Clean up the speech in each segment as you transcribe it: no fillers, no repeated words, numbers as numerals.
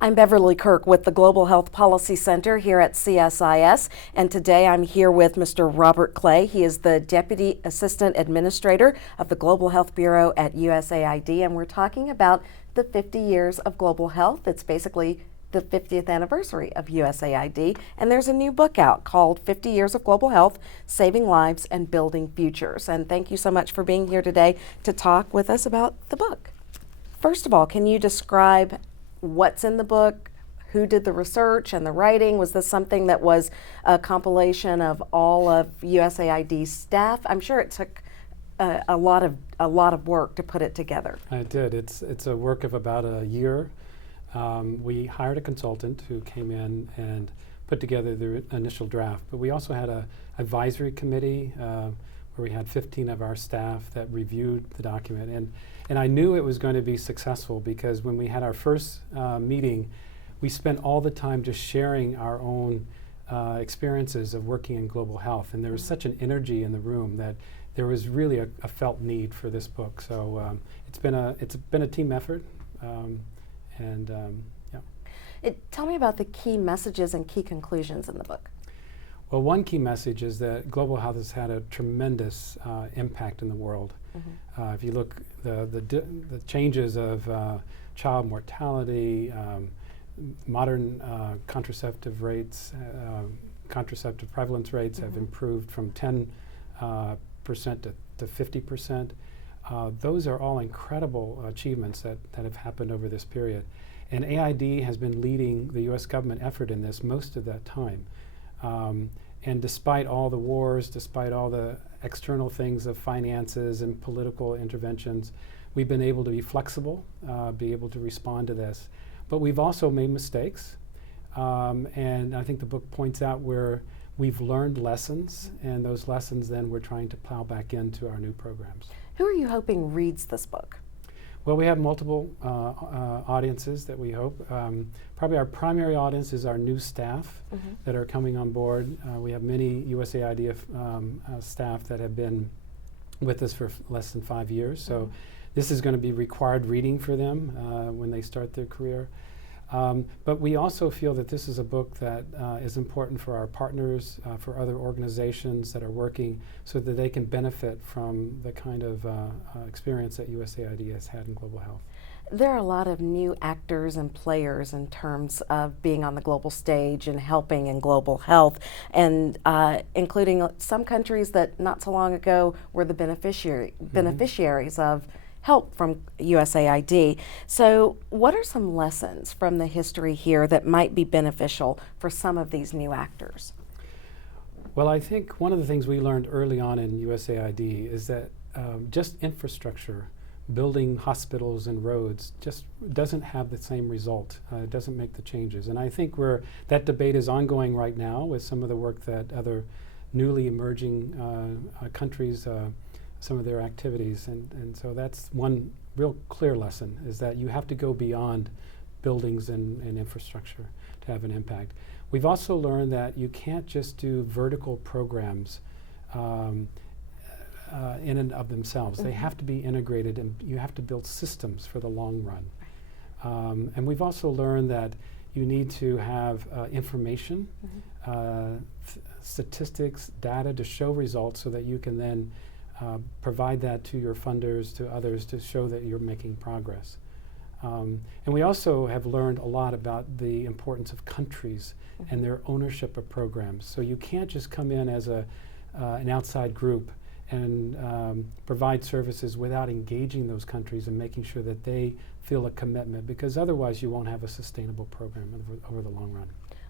I'm Beverly Kirk with the Global Health Policy Center here at CSIS, and today I'm here with Mr. Robert Clay. He is the Deputy Assistant Administrator of the Global Health Bureau at USAID, and we're talking about the 50 years of global health. It's basically the 50th anniversary of USAID, and there's a new book out called 50 Years of Global Health, Saving Lives and Building Futures. And thank you so much for being here today to talk with us about the book. First of all, can you describe what's in the book, who did the research and the writing? Was this something that was a compilation of all of USAID's staff? I'm sure it took a lot of work to put it together. It did. It's a work of about a year. We hired a consultant who came in and put together the initial draft, but we also had an advisory committee where we had 15 of our staff that reviewed the document. And I knew it was going to be successful because when we had our first meeting, we spent all the time just sharing our own experiences of working in global health. And there was such an energy in the room that there was really a felt need for this book. So it's been a team effort. Tell me about the key messages and key conclusions in the book. Well, one key message is that global health has had a tremendous impact in the world. Mm-hmm. If you look, the changes of child mortality, modern contraceptive rates, contraceptive prevalence rates have improved from 10% to 50%. Those are all incredible achievements that have happened over this period. And AID has been leading the U.S. government effort in this most of that time. And despite all the wars, despite all the external things of finances and political interventions, we've been able to be flexible, be able to respond to this. But we've also made mistakes. And I think the book points out where we've learned lessons, and those lessons then we're trying to plow back into our new programs. Who are you hoping reads this book? Well, we have multiple audiences that we hope. Probably our primary audience is our new staff that are coming on board. We have many USAID staff that have been with us for less than 5 years. So this is going to be required reading for them when they start their career. But we also feel that this is a book that is important for our partners, for other organizations that are working so that they can benefit from the kind of experience that USAID has had in global health. There are a lot of new actors and players in terms of being on the global stage and helping in global health, and including some countries that not so long ago were the beneficiaries of help from USAID. So what are some lessons from the history here that might be beneficial for some of these new actors? Well, I think one of the things we learned early on in USAID is that just infrastructure, building hospitals and roads, just doesn't have the same result. It doesn't make the changes. And I think that debate is ongoing right now with some of the work that other newly emerging countries some of their activities, and so that's one real clear lesson, is that you have to go beyond buildings and infrastructure to have an impact. We've also learned that you can't just do vertical programs in and of themselves. They have to be integrated, and you have to build systems for the long run. And we've also learned that you need to have information, statistics, data to show results so that you can then provide that to your funders, to others, to show that you're making progress. And we also have learned a lot about the importance of countries and their ownership of programs. So you can't just come in as an outside group and provide services without engaging those countries and making sure that they feel a commitment, because otherwise you won't have a sustainable program over the long run.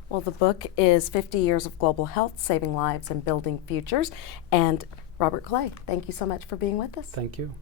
Well, the book is 50 Years of Global Health, Saving Lives and Building Futures. And Robert Clay, thank you so much for being with us. Thank you.